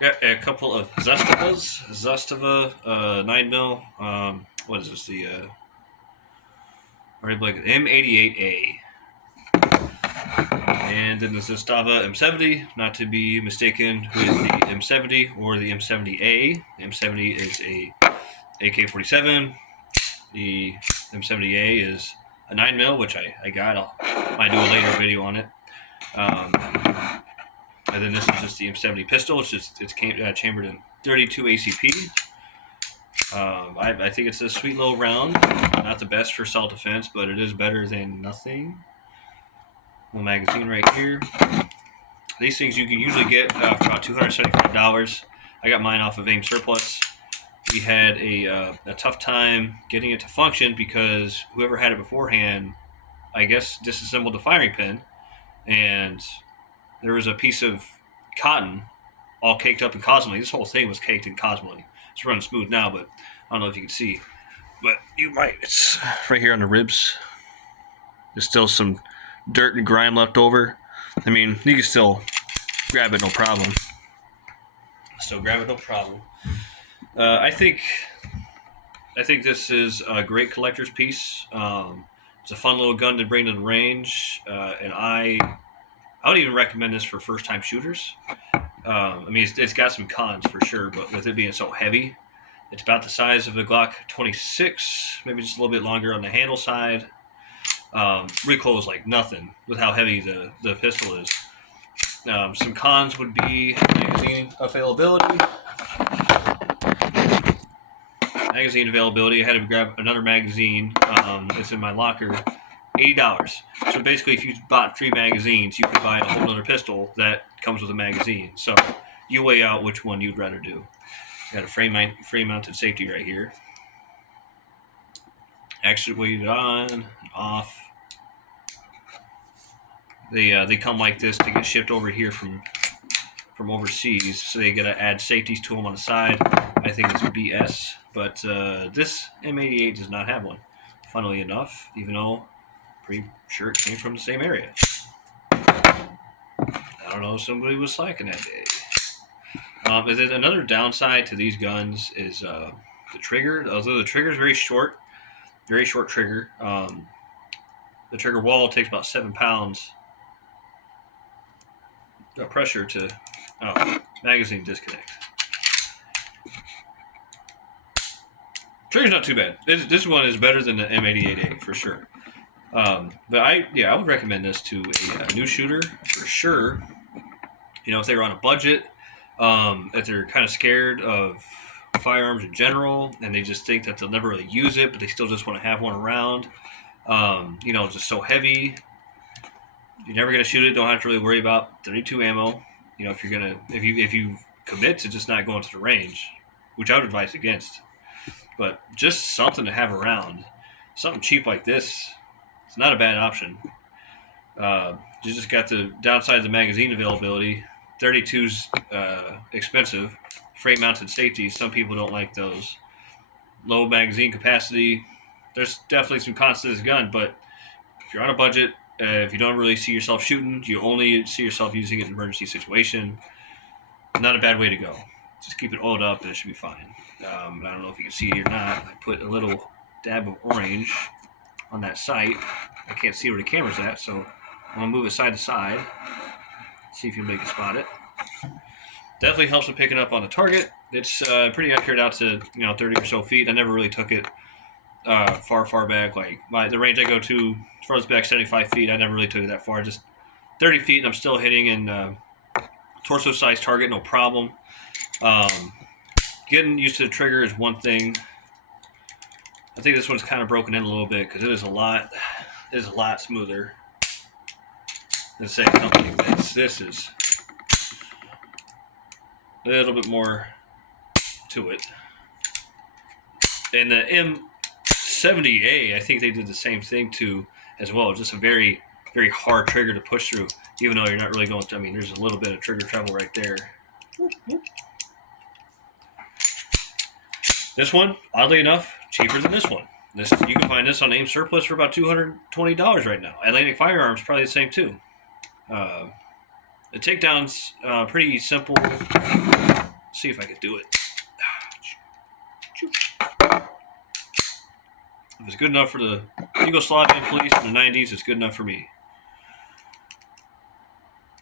Got a couple of Zastavas. Zastava 9 mil. What is this? The M88A. And then the Zastava M70, not to be mistaken with the M70 or the M70A. M70 is a AK-47. The M70A is a 9 mil, which I got. I might do a later video on it. And then this is just the M70 pistol. It's chambered in 32 ACP. I think it's a sweet little round. Not the best for self-defense, but it is better than nothing. Little magazine right here. These things you can usually get for about $275. I got mine off of AIM Surplus. We had a tough time getting it to function because whoever had it beforehand, I guess, disassembled the firing pin, and there was a piece of cotton all caked up in cosmoline. This whole thing was caked in cosmoline. It's running smooth now, but I don't know if you can see. But you might. It's right here on the ribs. There's still some dirt and grime left over. I mean, you can still grab it, no problem. Still grab it, no problem. I think this is a great collector's piece. It's a fun little gun to bring to the range, and I would even recommend this for first-time shooters. I mean, it's got some cons for sure, but with it being so heavy, it's about the size of a Glock 26, maybe just a little bit longer on the handle side. Recoil is like nothing with how heavy the pistol is. Some cons would be magazine availability. Magazine availability. I had to grab another magazine. It's in my locker. $80. So basically, if you bought 3 magazines, you could buy a whole other pistol that comes with a magazine. So you weigh out which one you'd rather do. Got a frame-mounted safety right here. Actuated on and off. They come like this to get shipped over here from overseas, so they gotta add safeties to them on the side. I think it's BS, but this M88 does not have one. Funnily enough, even though pretty sure it came from the same area. I don't know if somebody was slacking that day. And then another downside to these guns is the trigger. Although the trigger is very short trigger. The trigger wall takes about 7 pounds of pressure to magazine disconnect. Trigger's not too bad. This one is better than the M88A for sure. But I would recommend this to a new shooter for sure. You know, if they were on a budget, if they're kind of scared of firearms in general, and they just think that they'll never really use it, but they still just want to have one around. You know, it's just so heavy. You're never gonna shoot it. Don't have to really worry about 32 ammo. You know, if you commit to just not going to the range, which I would advise against. But just something to have around, something cheap like this, it's not a bad option. You just got the downside of the magazine availability. 32's expensive. Frame-mounted safety, some people don't like those. Low magazine capacity. There's definitely some cons to this gun, but if you're on a budget, if you don't really see yourself shooting, you only see yourself using it in an emergency situation, not a bad way to go. Just keep it oiled up and it should be fine. I don't know if you can see it or not. I put a little dab of orange on that sight. I can't see where the camera's at, so I'm going to move it side to side. See if you can make it spot it. Definitely helps with picking up on the target. It's pretty accurate out to 30 or so feet. I never really took it far back. Like the range I go to, as far as back 75 feet, I never really took it that far. Just 30 feet, and I'm still hitting in torso-sized target, no problem. Getting used to the trigger is one thing. I think this one's kind of broken in a little bit because it is a lot smoother than say a company like this. This is a little bit more to it. And the M70A, I think they did the same thing too as well. Just a very, very hard trigger to push through, even though you're not really going to. I mean, there's a little bit of trigger travel right there. This one, oddly enough, cheaper than this one. You can find this on AIM Surplus for about $220 right now. Atlantic Firearms probably the same too. The takedown's pretty simple. see if I can do it. If it's good enough for the Yugoslavian police in the 90s, it's good enough for me.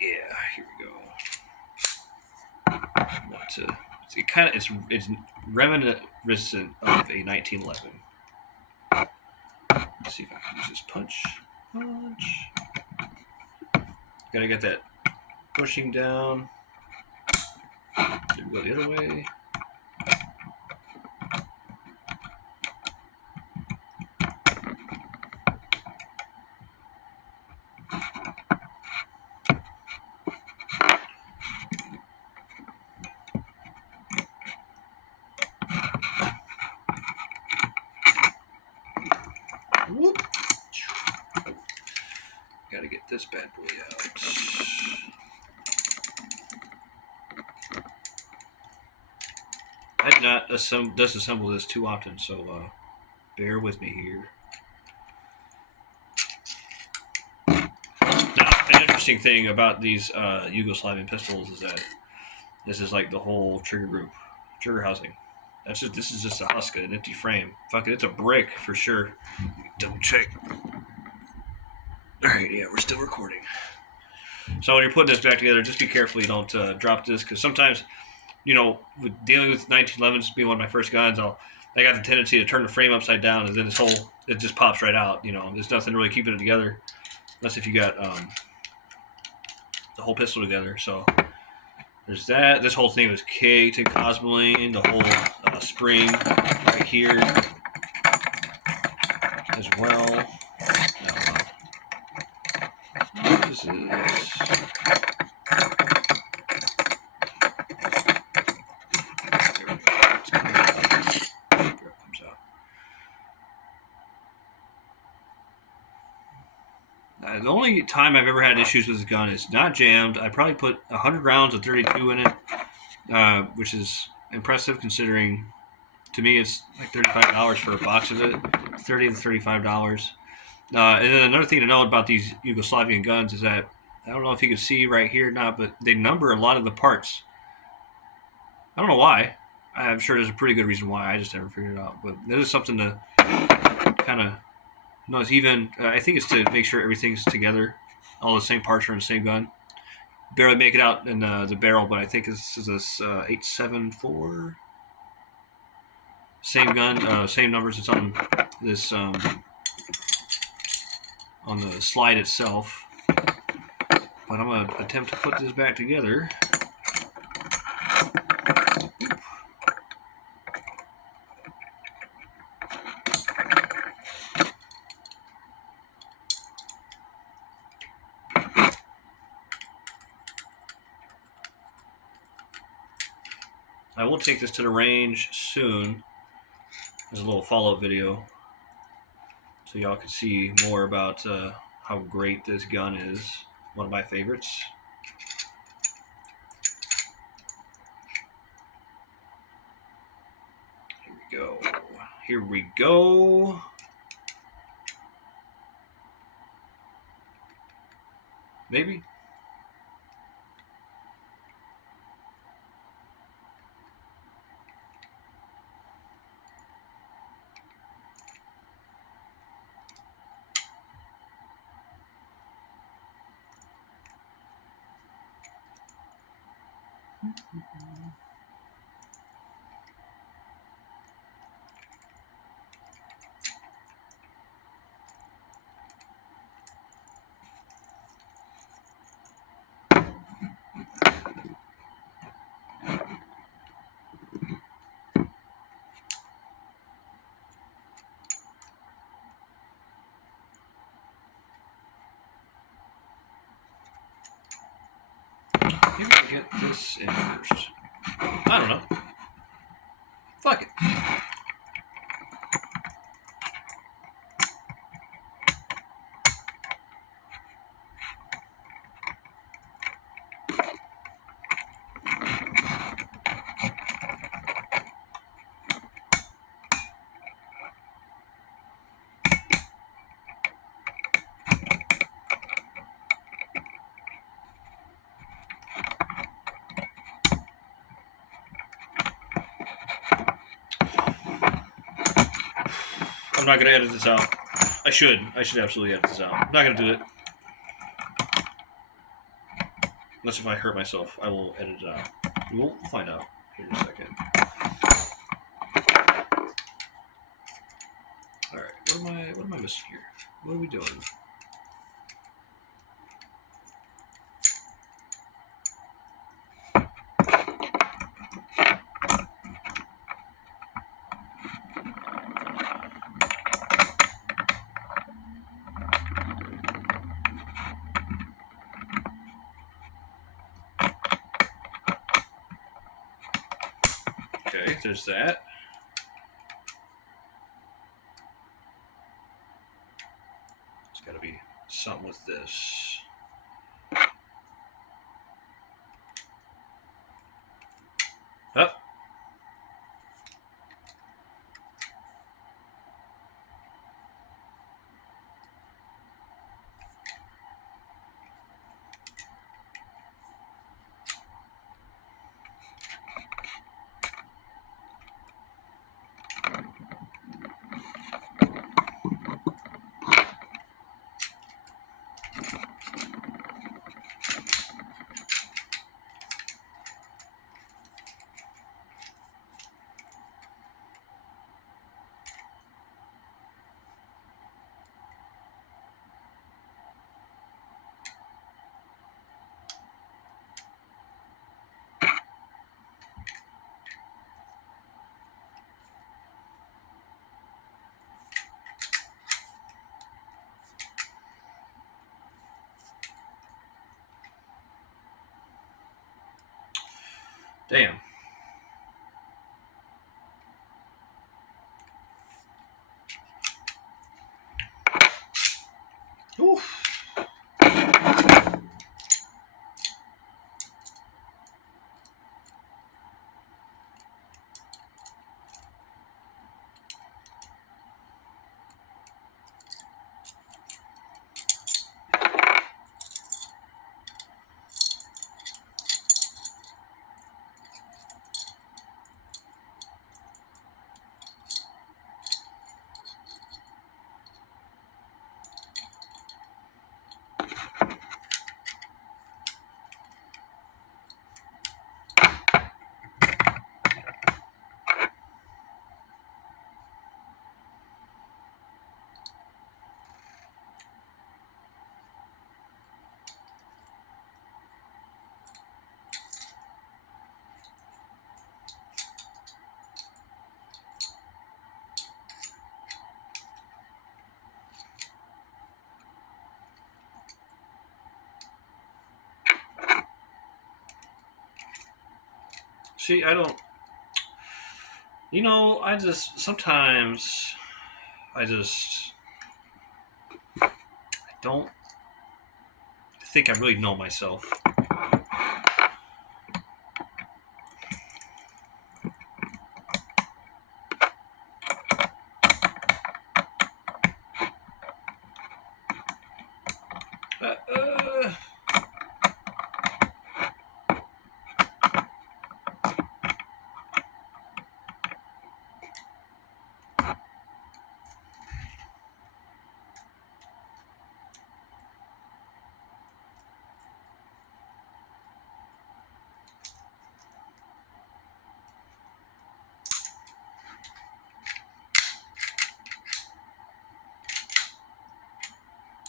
Yeah, here we go. It's reminiscent of a 1911. Let's see if I can use this punch. Gotta get that pushing down. Go the other way. Whoop. Gotta get this bad boy out. I did not disassemble this too often, so bear with me here. Now, an interesting thing about these Yugoslavian pistols is that this is like the whole trigger housing. This is just a husk, an empty frame. Fuck it, it's a brick for sure. Double check. Alright, yeah, we're still recording. So when you're putting this back together, just be careful you don't drop this, because sometimes, with dealing with 1911s being one of my first guns, I got the tendency to turn the frame upside down, and then it just pops right out. There's nothing really keeping it together, unless if you got the whole pistol together. So there's that. This whole thing was caked in cosmoline. The whole spring right here as well. What is this? The only time I've ever had issues with this gun is not jammed. I probably put 100 rounds of 32 in it, which is impressive considering, to me, it's like $35 for a box of it. $30 to $35. And then another thing to note about these Yugoslavian guns is that, I don't know if you can see right here or not, but they number a lot of the parts. I don't know why. I'm sure there's a pretty good reason why. I just never figured it out. But that is something to kind of know. It's even, I think it's to make sure everything's together. All the same parts are in the same gun. Barely make it out in the barrel, but I think this is this 874. Same gun, same numbers. It's on this on the slide itself. But I'm going to attempt to put this back together. I will take this to the range soon as a little follow-up video, so y'all can see more about how great this gun is. One of my favorites. Here we go. Maybe. Maybe I'll get this in first. I don't know. Fuck it. not going to edit this out. I should absolutely edit this out. I'm not going to do it. Unless if I hurt myself, I will edit it out. We'll find out here in a second. Alright, what am I missing here? What are we doing? Okay, there's that. There's got to be something with this. Up. Damn. Oof. See, I don't. You know, sometimes I don't think I really know myself.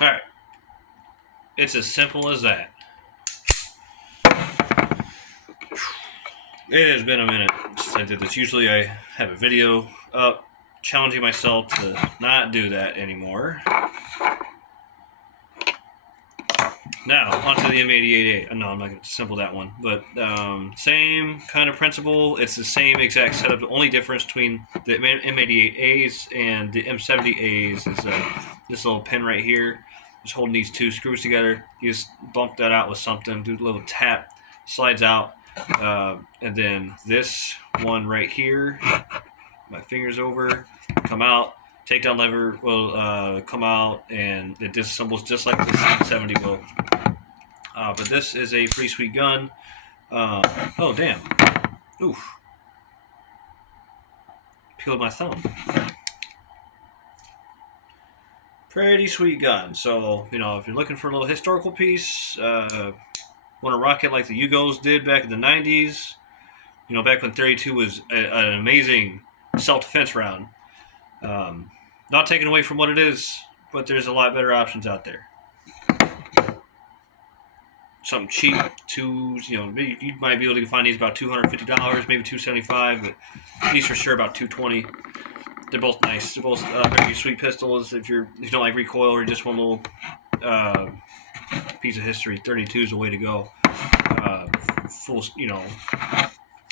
All right. It's as simple as that. It has been a minute since I did this. Usually I have a video up challenging myself to not do that anymore. Now, onto the M88A. No, I'm not going to sample that one. But same kind of principle. It's the same exact setup. The only difference between the M88As and the M70As is this little pin right here. Just holding these two screws together. You just bump that out with something. Do a little tap. Slides out. And then this one right here. My fingers over. Come out. Takedown lever will come out. And it disassembles just like the M70 will. But this is a pretty sweet gun. Oh, damn. Oof. Peeled my thumb. Pretty sweet gun. So, you know, if you're looking for a little historical piece, want to rock it like the Yugos did back in the 90s, you know, back when 32 was an amazing self-defense round. Um, Not taking away from what it is, but there's a lot better options out there. Something cheap, you know, you might be able to find these about $250, maybe $275, but these for sure about $220. They're both nice. They're both very sweet pistols. If you don't like recoil or you just want a little piece of history, 32 is the way to go. Full, you know,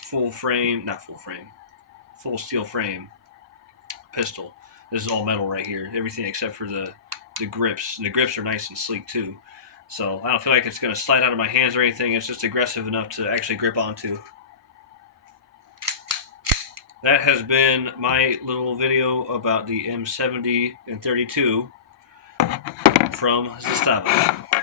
full frame, not full frame, full steel frame pistol. This is all metal right here. Everything except for the grips. And the grips are nice and sleek too. So I don't feel like it's going to slide out of my hands or anything. It's just aggressive enough to actually grip onto. That has been my little video about the M70 and 32 from Zastava.